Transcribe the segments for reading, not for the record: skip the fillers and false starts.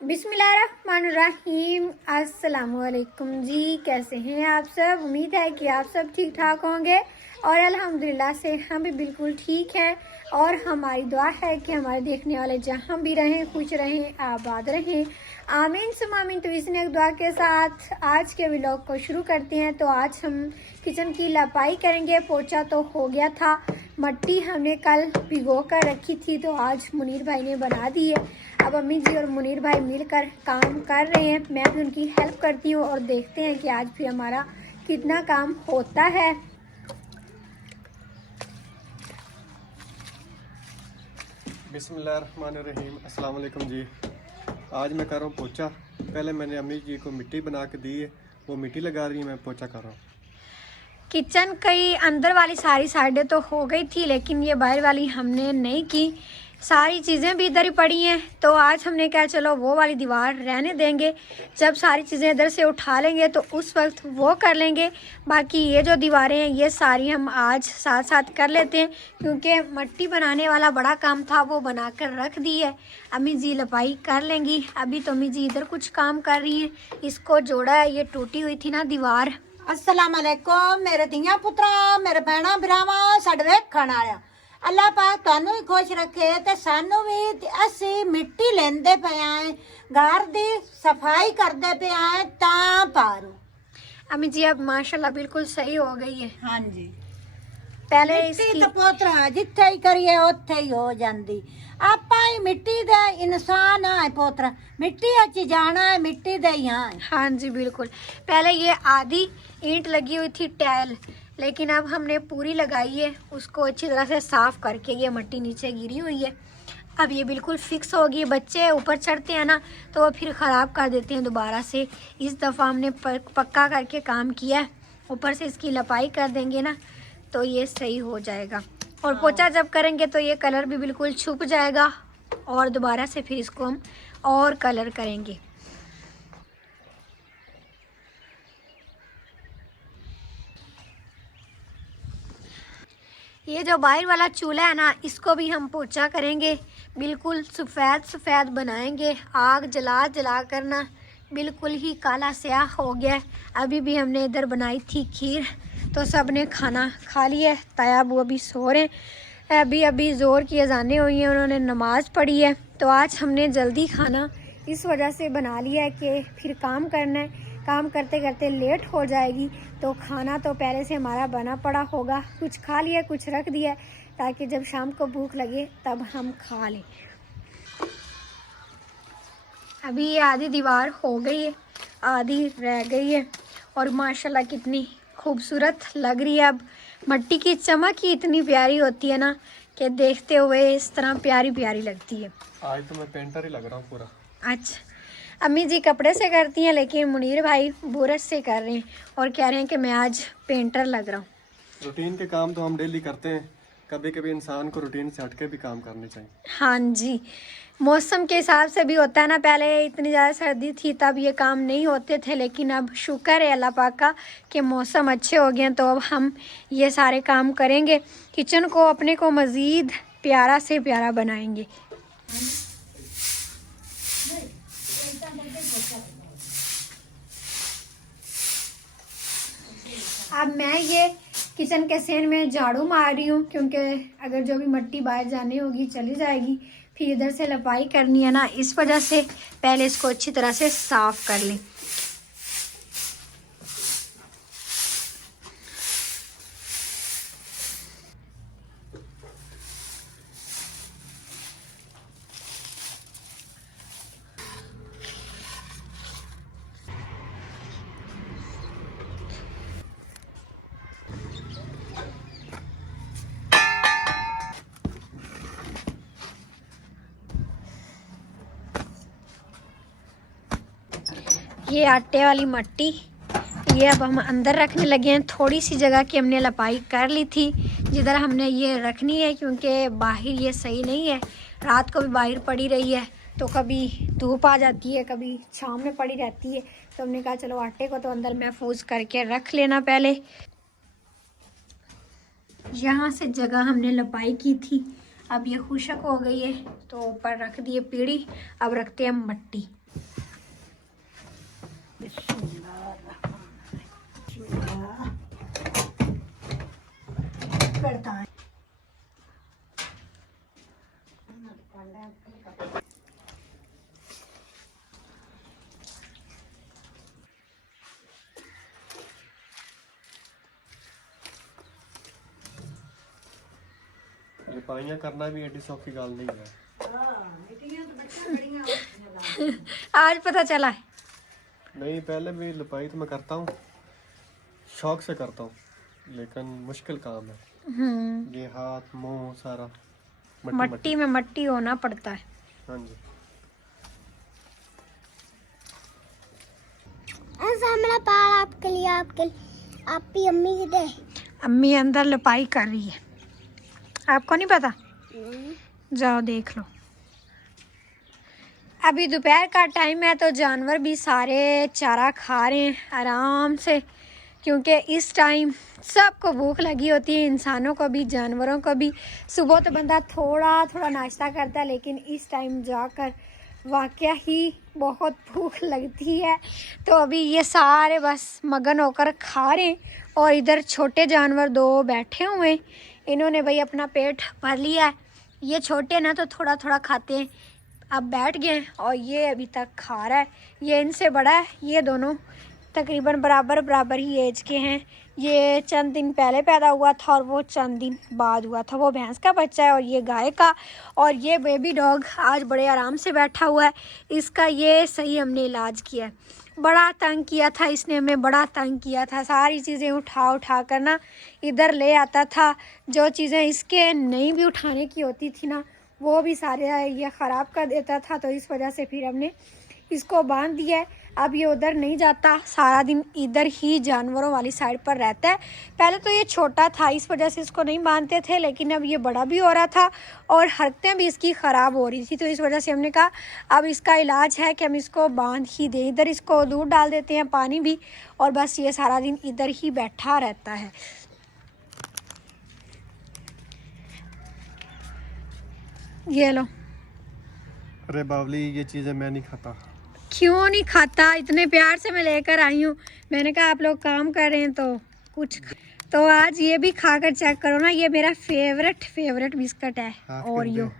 बिस्मिल्लाहिर्रहमानिर्रहीम। अस्सलामुअलैकुम जी, कैसे हैं आप सब? उम्मीद है कि आप सब ठीक ठाक होंगे और अल्हम्दुलिल्लाह से हम भी बिल्कुल ठीक हैं। और हमारी दुआ है कि हमारे देखने वाले जहाँ भी रहें खुश रहें, आबाद रहें, आमीन सुम आमीन। तो इस नेक दुआ के साथ आज के व्लॉग को शुरू करते हैं। तो आज हम किचन की लपाई करेंगे। पोछा तो हो गया था, मट्टी हमने कल भिगो कर रखी थी तो आज मुनीर भाई ने बना दी है। अब अम्मी जी और मुनीर भाई मिलकर काम कर रहे हैं, मैं भी उनकी हेल्प करती हूँ और देखते हैं कि आज फिर हमारा कितना काम होता है। बिस्मिल्लाहिर्रहमानिर्रहीम। अस्सलाम वालेकुम जी। आज मैं कर रहा हूँ पोछा। पहले मैंने अम्मी जी को मिट्टी बना के दी है, वो मिट्टी लगा रही है, मैं पोछा कर रहा हूँ। किचन की अंदर वाली सारी साइडें तो हो गई थी, लेकिन ये बाहर वाली हमने नहीं की। सारी चीज़ें भी इधर ही पड़ी हैं, तो आज हमने कहा चलो वो वाली दीवार रहने देंगे, जब सारी चीज़ें इधर से उठा लेंगे तो उस वक्त वो कर लेंगे। बाकी ये जो दीवारें हैं ये सारी हम आज साथ साथ कर लेते हैं, क्योंकि मट्टी बनाने वाला बड़ा काम था वो बना कर रख दी है। अम्मी जी लपाई कर लेंगी। अभी तो अम्मी जी इधर कुछ काम कर रही हैं, इसको जोड़ा है, ये टूटी हुई थी ना दीवार। अस्सलाम वालेकुम मेरे धिया पुत्रा, मेरे भैणा भरावां, साडे वेखण वालिया। अल्लाह पाक तुहानू भी खुश रखे ते सानू भी। असी मिट्टी लेंदे पे आए, घर दी सफाई करदे पे आए तां पारू। अम्मी जी अब माशाल्लाह बिल्कुल सही हो गई है। हाँ जी, पहले मिट्टी इसकी तो पोतरा जिथे ही करिए उत्थे ही हो जाती। आपां ही मिट्टी दे इंसान है पोतरा, मिट्टी अच जाना है, मिट्टी दे ही हाँ। हाँ जी बिल्कुल। पहले ये आधी ईंट लगी हुई थी टाइल, लेकिन अब हमने पूरी लगाई है, उसको अच्छी तरह से साफ करके ये मट्टी नीचे गिरी हुई है। अब ये बिल्कुल फिक्स होगी। बच्चे ऊपर चढ़ते हैं ना तो वो फिर ख़राब कर देते हैं दोबारा से। इस दफ़ा हमने पक्का करके काम किया है। ऊपर से इसकी लपाई कर देंगे ना तो ये सही हो जाएगा। और पोछा जब करेंगे तो ये कलर भी बिल्कुल छुप जाएगा और दोबारा से फिर इसको हम और कलर करेंगे। ये जो बाहर वाला चूल्हा है ना, इसको भी हम पोछा करेंगे, बिल्कुल सफ़ेद सफ़ेद बनाएंगे। आग जला जला कर ना बिल्कुल ही काला स्याह हो गया। अभी भी हमने इधर बनाई थी खीर, तो सब ने खाना खा लिया। ताया अबू अभी सो रहे हैं। अभी ज़ोर की अज़ानें हुई हैं, उन्होंने नमाज़ पढ़ी है। तो आज हमने जल्दी खाना इस वजह से बना लिया है कि फिर काम करना है, काम करते करते लेट हो जाएगी। तो खाना तो पहले से हमारा बना पड़ा होगा, कुछ खा लिया कुछ रख दिया, ताकि जब शाम को भूख लगे तब हम खा लें। अभी ये आधी दीवार हो गई है, आधी रह गई है और माशाल्लाह कितनी खूबसूरत लग रही है। अब मट्टी की चमक ही इतनी प्यारी होती है ना कि देखते हुए इस तरह प्यारी प्यारी लगती है। आज तो मैं पेंटर ही लग रहा हूँ पूरा। अच्छा, अम्मी जी कपड़े से करती हैं, लेकिन मुनीर भाई बुरश से कर रहे हैं और कह रहे हैं कि मैं आज पेंटर लग रहा हूँ। रूटीन के काम तो हम डेली करते हैं, कभी कभी इंसान को रूटीन से हटके भी काम करने चाहिए। हाँ जी, मौसम के हिसाब से भी होता है ना। पहले इतनी ज़्यादा सर्दी थी तब ये काम नहीं होते थे, लेकिन अब शुक्र है अल्लाह पाक का कि मौसम अच्छे हो गए हैं, तो अब हम ये सारे काम करेंगे। किचन को अपने को मज़ीद प्यारा से प्यारा बनाएंगे। अब मैं ये किचन के सेन में झाड़ू मार रही हूँ, क्योंकि अगर जो भी मट्टी बाहर जानी होगी चली जाएगी, फिर इधर से लपाई करनी है ना, इस वजह से पहले इसको अच्छी तरह से साफ कर लें। ये आटे वाली मट्टी, ये अब हम अंदर रखने लगे हैं। थोड़ी सी जगह की हमने लपाई कर ली थी जिधर हमने ये रखनी है, क्योंकि बाहर ये सही नहीं है। रात को भी बाहर पड़ी रही है तो कभी धूप आ जाती है, कभी छाँव में पड़ी रहती है, तो हमने कहा चलो आटे को तो अंदर महफूज करके रख लेना। पहले यहाँ से जगह हमने लपाई की थी, अब ये खुशक हो गई है तो ऊपर रख दिए पीढ़ी। अब रखते हैं मट्टी। करता है लिपाइयां करना भी एडी सौखी गल नहीं है। आज पता चला है। नहीं, पहले भी लिपाई तो मैं करता हूँ, शौक से करता हूँ, लेकिन मुश्किल काम है। ये हाथ मुंह सारा मट्टी में मट्टी होना पड़ता है। हाँ जी। ऐसा मेरा पार आपके लिए आपकी अम्मी किधर? अम्मी अंदर लपाई कर रही है, आपको नहीं पता? जाओ देख लो। अभी दोपहर का टाइम है तो जानवर भी सारे चारा खा रहे हैं आराम से, क्योंकि इस टाइम सबको भूख लगी होती है, इंसानों को भी जानवरों को भी। सुबह तो बंदा थोड़ा थोड़ा नाश्ता करता है, लेकिन इस टाइम जाकर वाकया ही बहुत भूख लगती है। तो अभी ये सारे बस मगन होकर खा रहे हैं, और इधर छोटे जानवर दो बैठे हुए हैं, इन्होंने भाई अपना पेट भर लिया है। ये छोटे ना तो थोड़ा थोड़ा खाते हैं, अब बैठ गए और ये अभी तक खा रहा है। ये इनसे बड़ा है, ये दोनों तकरीबन बराबर ही एज के हैं। ये चंद दिन पहले पैदा हुआ था और वो चंद दिन बाद हुआ था। वो भैंस का बच्चा है और ये गाय का। और ये बेबी डॉग आज बड़े आराम से बैठा हुआ है। इसका ये सही हमने इलाज किया है। बड़ा तंग किया था इसने हमें, बड़ा तंग किया था। सारी चीज़ें उठा कर ना इधर ले आता था। जो चीज़ें इसके नहीं भी उठाने की होती थी ना, वो भी सारे ये ख़राब कर देता था। तो इस वजह से फिर हमने इसको बांध दिया है। अब ये उधर नहीं जाता, सारा दिन इधर ही जानवरों वाली साइड पर रहता है। पहले तो ये छोटा था, इस वजह से इसको नहीं बांधते थे, लेकिन अब ये बड़ा भी हो रहा था और हरकतें भी इसकी ख़राब हो रही थी। तो इस वजह से हमने कहा अब इसका इलाज है कि हम इसको बांध ही दें। इधर इसको दूध डाल देते हैं, पानी भी, और बस ये सारा दिन इधर ही बैठा रहता है। ये लो। अरे बावली, ये चीज़ें मैं नहीं खाता। क्यों नहीं खाता? इतने प्यार से मैं लेकर आई हूँ। मैंने कहा आप लोग काम कर रहे हैं तो कुछ तो आज ये भी खाकर चेक करो ना। ये मेरा फेवरेट बिस्किट है, ओरियो।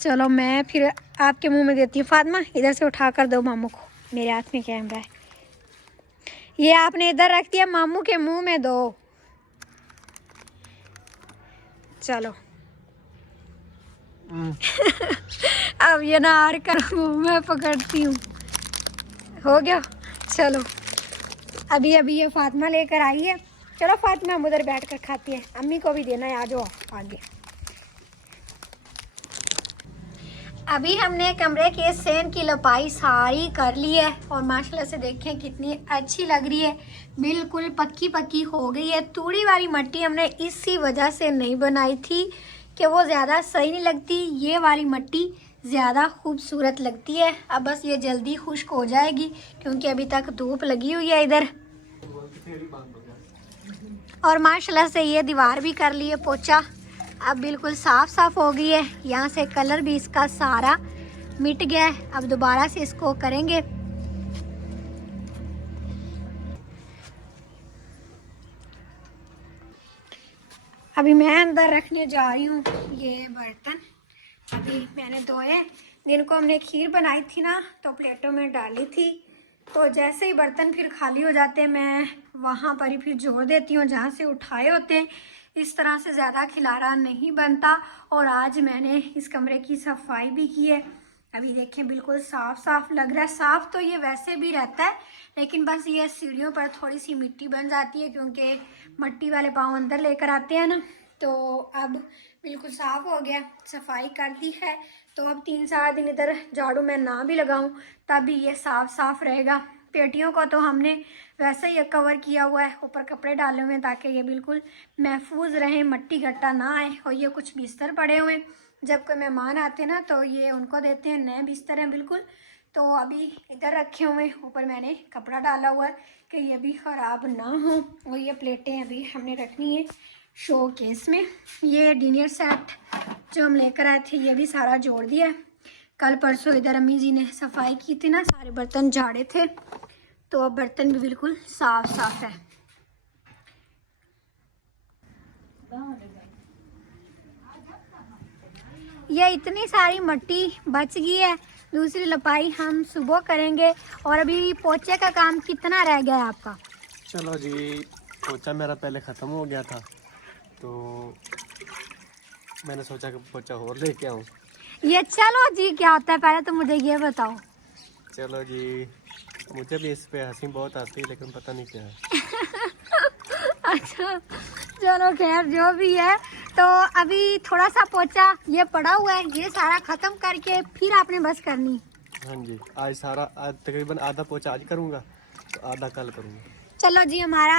चलो मैं फिर आपके मुंह में देती हूँ। फातिमा इधर से उठा कर दो मामू को, मेरे हाथ में कैमरा है। ये आपने इधर रख दिया, मामू के मुंह में दो। चलो अब ये ना हार कर मैं पकड़ती हूँ। हो गया। चलो अभी ये फातिमा लेकर आई है। चलो फातिमा हम उधर बैठ कर खाती है, अम्मी को भी देना है, आ जाओ आगे। अभी हमने कमरे के सेन की लपाई सारी कर ली है और माशाल्लाह से देखें कितनी अच्छी लग रही है। बिल्कुल पक्की हो गई है। तूड़ी वाली मिट्टी हमने इसी वजह से नहीं बनाई थी कि वो ज़्यादा सही नहीं लगती, ये वाली मिट्टी ज़्यादा खूबसूरत लगती है। अब बस ये जल्दी खुश्क हो जाएगी क्योंकि अभी तक धूप लगी हुई है इधर। और माशाल्लाह से ये दीवार भी कर ली है पोछा, अब बिल्कुल साफ हो गई है। यहाँ से कलर भी इसका सारा मिट गया है। अब दोबारा से इसको करेंगे। अभी मैं अंदर रखने जा रही हूँ ये बर्तन। अभी मैंने धोए, दिन को हमने खीर बनाई थी ना तो प्लेटों में डाली थी, तो जैसे ही बर्तन फिर खाली हो जाते हैं मैं वहाँ पर ही फिर जोड़ देती हूँ जहाँ से उठाए होते हैं। इस तरह से ज़्यादा खिलारा नहीं बनता। और आज मैंने इस कमरे की सफाई भी की है। अभी देखें बिल्कुल साफ लग रहा है। साफ तो ये वैसे भी रहता है, लेकिन बस ये सीढ़ियों पर थोड़ी सी मिट्टी बन जाती है क्योंकि मिट्टी वाले पाँव अंदर लेकर आते हैं ना। तो अब बिल्कुल साफ हो गया, सफाई कर दी है। तो अब 3-4 दिन इधर झाड़ू मैं ना भी लगाऊं तब भी ये साफ रहेगा। पेटियों को तो हमने वैसे ही कवर किया हुआ है, ऊपर कपड़े डाले हुए हैं ताकि ये बिल्कुल महफूज रहें, मट्टी घट्टा ना आए। और ये कुछ बिस्तर पड़े हुए हैं, जब कोई मेहमान आते हैं ना तो ये उनको देते हैं, नए बिस्तर हैं बिल्कुल। तो अभी इधर रखे हुए हैं, ऊपर मैंने कपड़ा डाला हुआ है कि ये भी ख़राब ना हो। और ये प्लेटें अभी हमने रखनी है शो केस में। ये डिनर सेट जो हम लेकर आए थे ये भी सारा जोड़ दिया है। कल परसों इधर अम्मी जी ने सफाई की थी ना, सारे बर्तन झाड़े थे, तो अब बर्तन भी बिल्कुल साफ साफ है। ये इतनी सारी मट्टी बच गई है, दूसरी लपाई हम सुबह करेंगे। और अभी पोचे का काम कितना रह गया है आपका? चलो जी, पोचा मेरा पहले ख़त्म हो गया था, तो मैंने सोचा कि पोचा और लेके आऊँ। ये चलो जी क्या होता है, पहले तो मुझे ये बताओ। चलो जी, मुझे भी इस पे हंसी बहुत आती है, लेकिन पता नहीं क्या है। अच्छा चलो खैर जो भी है, तो अभी थोड़ा सा पोचा ये पड़ा हुआ है, ये सारा ख़त्म करके फिर आपने बस करनी। हाँ जी, आज तकरीबन आधा पोचा आज करूँगा, तो आधा कल करूँगा। चलो जी, हमारा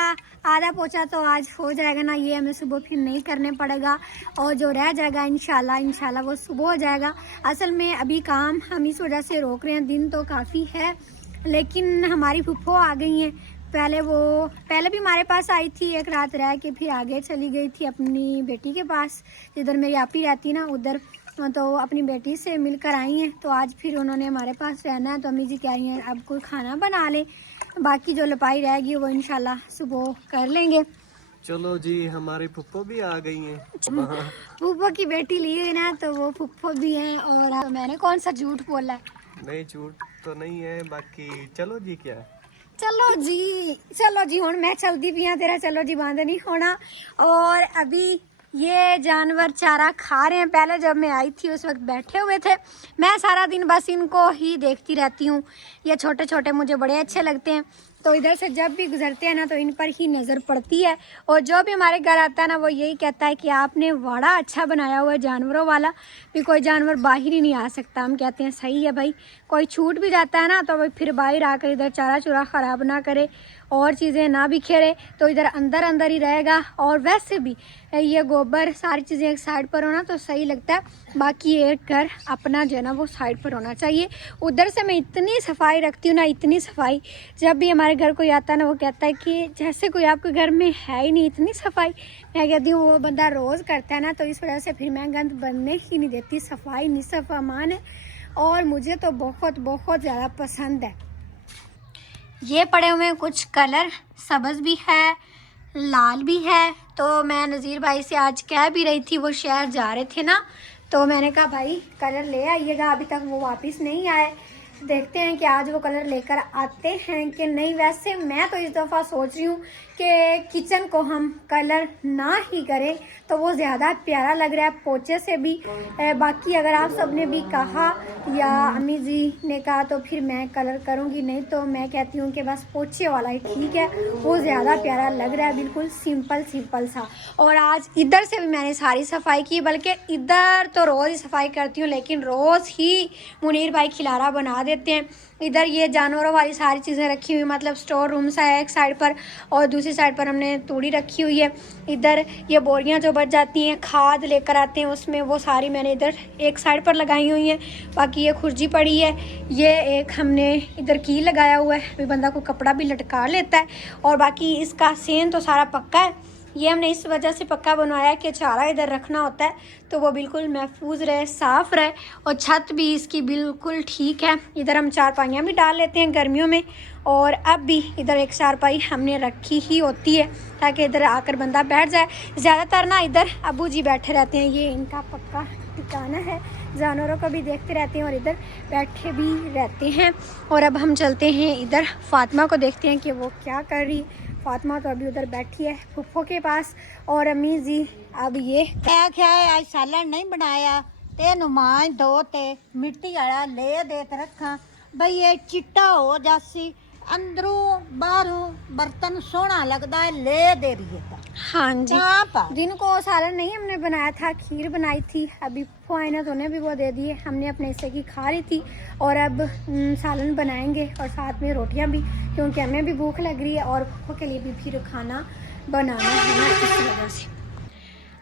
आधा पोचा तो आज हो जाएगा ना, ये हमें सुबह फिर नहीं करने पड़ेगा। और जो रह जाएगा इंशाल्लाह वो सुबह हो जाएगा। असल में अभी काम हम इस वजह से रोक रहे हैं, दिन तो काफ़ी है, लेकिन हमारी फुफ्फो आ गई हैं। पहले भी हमारे पास आई थी, एक रात रह के फिर आगे चली गई थी अपनी बेटी के पास, जिधर मेरी आपी रहती ना उधर, तो अपनी बेटी से मिलकर आई हैं। तो आज फिर उन्होंने हमारे पास रहना है, तो अम्मी जी कह रही हैं अब कोई खाना बना ले, बाकी जो लपाई रहेगी वो इंशाल्लाह सुबह कर लेंगे। चलो जी, हमारी फुप्पो भी आ गई हैं। फुप्पो की बेटी ली है ना, तो वो फुप्पो भी हैं। और मैंने कौन सा झूठ बोला है? नहीं, झूठ तो नहीं है, बाकी चलो जी क्या है। चलो जी हुण मैं चलती भी हाँ, तेरा चलो जी बंद नहीं होना। और अभी ये जानवर चारा खा रहे हैं। पहले जब मैं आई थी उस वक्त बैठे हुए थे। मैं सारा दिन बस इनको ही देखती रहती हूँ, ये छोटे छोटे मुझे बड़े अच्छे लगते हैं, तो इधर से जब भी गुजरते हैं ना तो इन पर ही नज़र पड़ती है। और जो भी हमारे घर आता है ना वो यही कहता है कि आपने बड़ा अच्छा बनाया हुआ है जानवरों वाला, भी कोई जानवर बाहर ही नहीं आ सकता। हम कहते हैं सही है भाई, कोई छूट भी जाता है ना तो भाई फिर बाहर आकर इधर चारा चूरा ख़राब ना करे और चीज़ें ना बिखेरे, तो इधर अंदर ही रहेगा। और वैसे भी ये गोबर सारी चीज़ें एक साइड पर होना तो सही लगता है, बाकी एक घर अपना जो है ना वो साइड पर होना चाहिए। उधर से मैं इतनी सफाई रखती हूँ ना, इतनी सफाई, जब भी हमारे घर कोई आता है ना वो कहता है कि जैसे कोई आपके घर में है ही नहीं, इतनी सफाई। मैं कहती हूँ वो बंदा रोज़ करता है ना, तो इस वजह से फिर मैं गंद बनने ही नहीं देती। सफाई निसफ अमान है और मुझे तो बहुत बहुत ज़्यादा पसंद है। ये पड़े हुए हैं कुछ कलर, सब्ज़ भी है, लाल भी है। तो मैं नज़ीर भाई से आज कह भी रही थी, वो शहर जा रहे थे ना, तो मैंने कहा भाई कलर ले आइएगा, अभी तक वो वापस नहीं आए, देखते हैं कि आज वो कलर लेकर आते हैं कि नहीं। वैसे मैं तो इस दफ़ा सोच रही हूँ कि किचन को हम कलर ना ही करें तो वो ज़्यादा प्यारा लग रहा है पोचे से भी। बाकी अगर आप सब ने भी कहा या अम्मी जी ने कहा तो फिर मैं कलर करूँगी, नहीं तो मैं कहती हूँ कि बस पोछे वाला ही ठीक है, वो ज़्यादा प्यारा लग रहा है, बिल्कुल सिंपल सा। और आज इधर से भी मैंने सारी सफाई की, बल्कि इधर तो रोज़ ही सफाई करती हूँ, लेकिन रोज़ ही मुनीर भाई खिलारा बना देते हैं। इधर ये जानवरों वाली सारी चीज़ें रखी हुई, मतलब स्टोर रूम सा है एक साइड पर, और दूसरी साइड पर हमने तूड़ी रखी हुई है। इधर ये बोरियां जो बच जाती हैं, खाद लेकर आते हैं उसमें, वो सारी मैंने इधर एक साइड पर लगाई हुई हैं। बाकी ये खुर्जी पड़ी है, ये एक हमने इधर की लगाया हुआ है, भी बंदा को कपड़ा भी लटका लेता है। और बाकी इसका सेन तो सारा पक्का है, ये हमने इस वजह से पक्का बनवाया कि चारा इधर रखना होता है तो वो बिल्कुल महफूज रहे, साफ़ रहे। और छत भी इसकी बिल्कुल ठीक है। इधर हम चारपाइयाँ भी डाल लेते हैं गर्मियों में, और अब भी इधर एक चारपाई हमने रखी ही होती है ताकि इधर आकर बंदा बैठ जाए। ज़्यादातर ना इधर अबू जी बैठे रहते हैं, ये इनका पक्का ठिकाना है, जानवरों को भी देखते रहते हैं और इधर बैठे भी रहते हैं। और अब हम चलते हैं इधर फातिमा को देखते हैं कि वो क्या कर रही। फातिमा तो अभी उधर बैठी है फुफ्फो के पास, और अम्मी जी अब ये क्या है आज सालन नहीं बनाया, तेन मांझ धो ते मिट्टी वाला ले दे ते रखा बई ये चिट्टा हो जासी, अंदरों बाहरों बर्तन सोहना लगता है, ले दे रही है। हाँ जी, कहाँ पा दिन को सालन नहीं हमने बनाया था, खीर बनाई थी। अभी फूफा आई ना तो उन्हें भी वो दे दिए, हमने अपने हिस्से की खा रही थी। और अब सालन बनाएंगे और साथ में रोटियां भी, क्योंकि हमें भी भूख लग रही है और फूफा के लिए भी फिर खाना बनाना है ना, इस वजह से।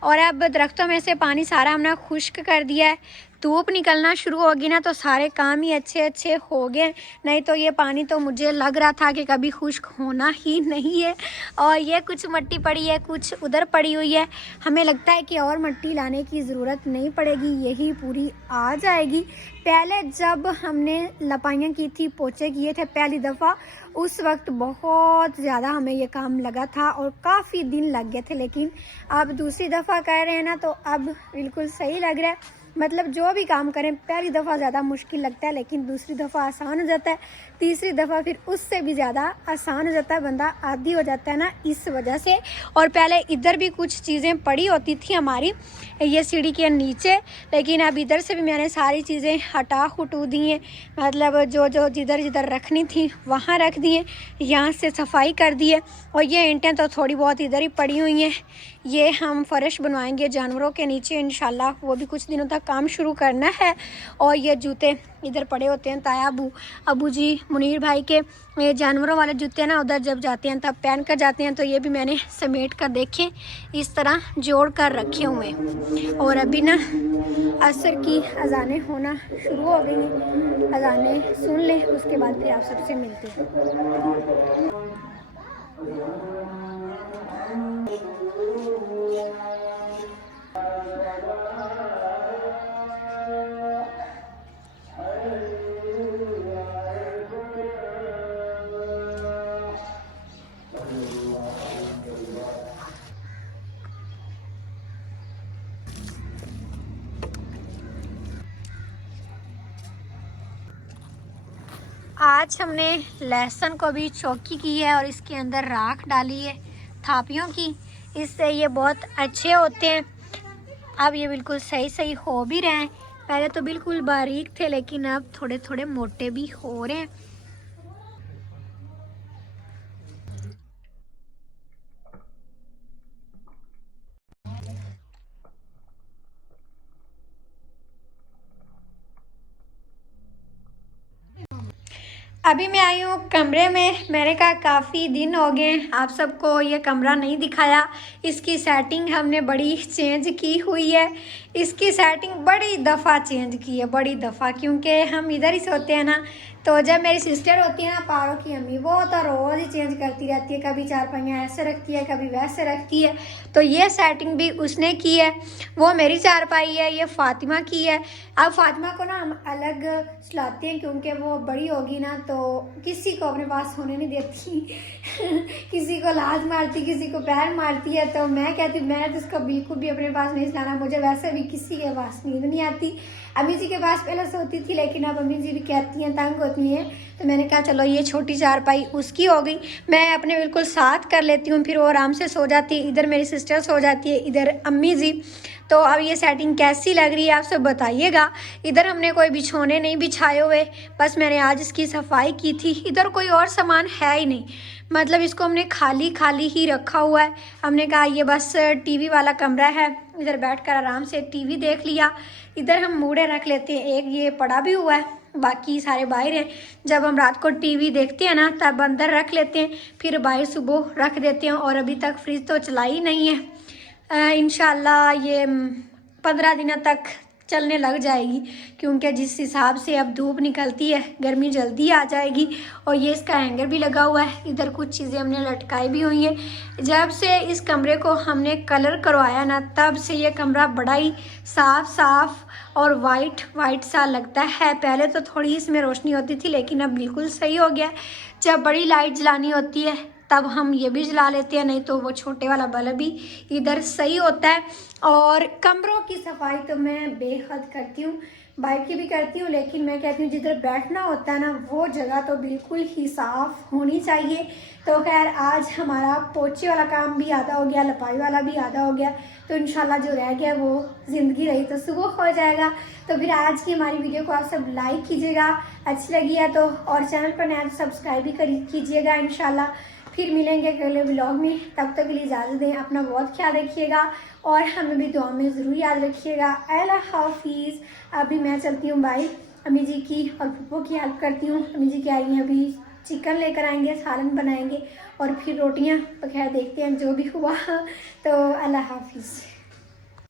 और अब दरख्तों में से पानी सारा हमने खुश्क कर दिया है। धूप निकलना शुरू होगी ना तो सारे काम ही अच्छे अच्छे हो गए, नहीं तो ये पानी तो मुझे लग रहा था कि कभी खुश्क होना ही नहीं है। और ये कुछ मिट्टी पड़ी है, कुछ उधर पड़ी हुई है। हमें लगता है कि और मिट्टी लाने की ज़रूरत नहीं पड़ेगी, यही पूरी आ जाएगी। पहले जब हमने लपाइयाँ की थी, पोछे किए थे पहली दफ़ा, उस वक्त बहुत ज़्यादा हमें ये काम लगा था और काफ़ी दिन लग गए थे। लेकिन अब दूसरी दफ़ा कर रहे हैं ना तो अब बिल्कुल सही लग रहा है। मतलब जो भी काम करें पहली दफ़ा ज़्यादा मुश्किल लगता है, लेकिन दूसरी दफ़ा आसान हो जाता है, तीसरी दफ़ा फिर उससे भी ज़्यादा आसान हो जाता है, बंदा आदी हो जाता है ना, इस वजह से। और पहले इधर भी कुछ चीज़ें पड़ी होती थी हमारी ये सीढ़ी के नीचे, लेकिन अब इधर से भी मैंने सारी चीज़ें हटू दी हैं। मतलब जो जो जिधर जिधर रखनी थी वहाँ रख दिए, यहाँ से सफाई कर दी है। और ये ईंटें तो थोड़ी बहुत इधर ही पड़ी हुई हैं, ये हम फर्श बनवाएंगे जानवरों के नीचे इंशाल्लाह, वो भी कुछ दिनों तक काम शुरू करना है। और ये जूते इधर पड़े होते हैं, ताया अबू जी मुनीर भाई के ये जानवरों वाले जूते ना, उधर जब जाते हैं तब पहन कर जाते हैं, तो ये भी मैंने समेट कर देखें इस तरह जोड़ कर रखे हुए। और अभी ना असर की अजानें होना शुरू हो गई, अजानें सुन लें उसके बाद फिर आप सबसे मिलते हैं। आज हमने लहसुन को भी चौकी की है और इसके अंदर राख डाली है थापियों की, इससे ये बहुत अच्छे होते हैं। अब ये बिल्कुल सही सही हो भी रहे हैं, पहले तो बिल्कुल बारीक थे लेकिन अब थोड़े थोड़े मोटे भी हो रहे हैं। अभी मैं आई हूँ कमरे में, मैंने कहा काफ़ी दिन हो गए आप सबको ये कमरा नहीं दिखाया। इसकी सेटिंग हमने बड़ी चेंज की हुई है, इसकी सेटिंग बड़ी दफ़ा चेंज की है, बड़ी दफ़ा, क्योंकि हम इधर ही सोते हैं ना। तो जब मेरी सिस्टर होती है ना पारो की अम्मी, वो तो रोज़ ही चेंज करती रहती है, कभी चारपाइयाँ ऐसे रखती है कभी वैसे रखती है। तो ये सेटिंग भी उसने की है, वो मेरी चारपाई है, ये फ़ातिमा की है। अब फ़ातिमा को ना हम अलग सुलाते हैं क्योंकि वो बड़ी होगी ना तो किसी को अपने पास होने नहीं देती किसी को लाज मारती, किसी को पैर मारती है। तो मैं कहती मैं तो इसको बिल्कुल भी अपने पास नहीं सुलाना, मुझे वैसे भी किसी के पास नींद नहीं आती। अम्मी जी के पास पहले सोती थी लेकिन अब अम्मी जी भी कहती हैं तंग होती हैं, तो मैंने कहा चलो ये छोटी चारपाई उसकी हो गई, मैं अपने बिल्कुल साथ कर लेती हूँ, फिर वो आराम से सो जाती है। इधर मेरी सिस्टर सो जाती है, इधर अम्मी जी। तो अब ये सेटिंग कैसी लग रही है आप सब बताइएगा। इधर हमने कोई बिछोने नहीं बिछाए हुए, बस मैंने आज इसकी सफाई की थी। इधर कोई और सामान है ही नहीं, मतलब इसको हमने खाली खाली ही रखा हुआ है। हमने कहा ये बस टीवी वाला कमरा है, इधर बैठकर आराम से टीवी देख लिया। इधर हम मूड़े रख लेते हैं, एक ये पड़ा भी हुआ है, बाकी सारे बाहर हैं। जब हम रात को टीवी देखते हैं ना तब अंदर रख लेते हैं, फिर बाहर सुबह रख देते हैं। और अभी तक फ्रिज तो चलाई नहीं है, इंशाल्लाह ये 15 दिनों तक चलने लग जाएगी, क्योंकि जिस हिसाब से अब धूप निकलती है गर्मी जल्दी आ जाएगी। और ये इसका हैंगर भी लगा हुआ है, इधर कुछ चीज़ें हमने लटकाई भी हुई हैं। जब से इस कमरे को हमने कलर करवाया ना तब से ये कमरा बड़ा ही साफ साफ और वाइट सा लगता है। पहले तो थोड़ी इसमें रोशनी होती थी लेकिन अब बिल्कुल सही हो गया। जब बड़ी लाइट जलानी होती है तब हम ये भी जला लेते हैं, नहीं तो वो छोटे वाला बल्ब भी इधर सही होता है। और कमरों की सफाई तो मैं बेहद करती हूँ, बाइक की भी करती हूँ, लेकिन मैं कहती हूँ जिधर बैठना होता है ना वो जगह तो बिल्कुल ही साफ़ होनी चाहिए। तो खैर आज हमारा पोछे वाला काम भी आधा हो गया, लपाई वाला भी आधा हो गया, तो इंशाल्लाह जो रह गया वो ज़िंदगी रही तो सुबह हो जाएगा। तो फिर आज की हमारी वीडियो को आप सब लाइक कीजिएगा, अच्छी लगी है तो, और चैनल पर नया तो सब्सक्राइब भी कीजिएगा इंशाल्लाह। फिर मिलेंगे अगले व्लॉग में, तब तक के लिए इजाज़त दें। अपना बहुत ख्याल रखिएगा और हमें भी दुआ में ज़रूर याद रखिएगा। अल्लाह हाफिज़। अभी मैं चलती हूँ बाई, अम्मी जी की और पप्पो की हेल्प करती हूँ। अम्मी जी की आई हैं, अभी चिकन लेकर आएंगे, सालन बनाएंगे और फिर रोटियाँ वगैरह देखते हैं जो भी हुआ। तो अल्लाह हाफिज़।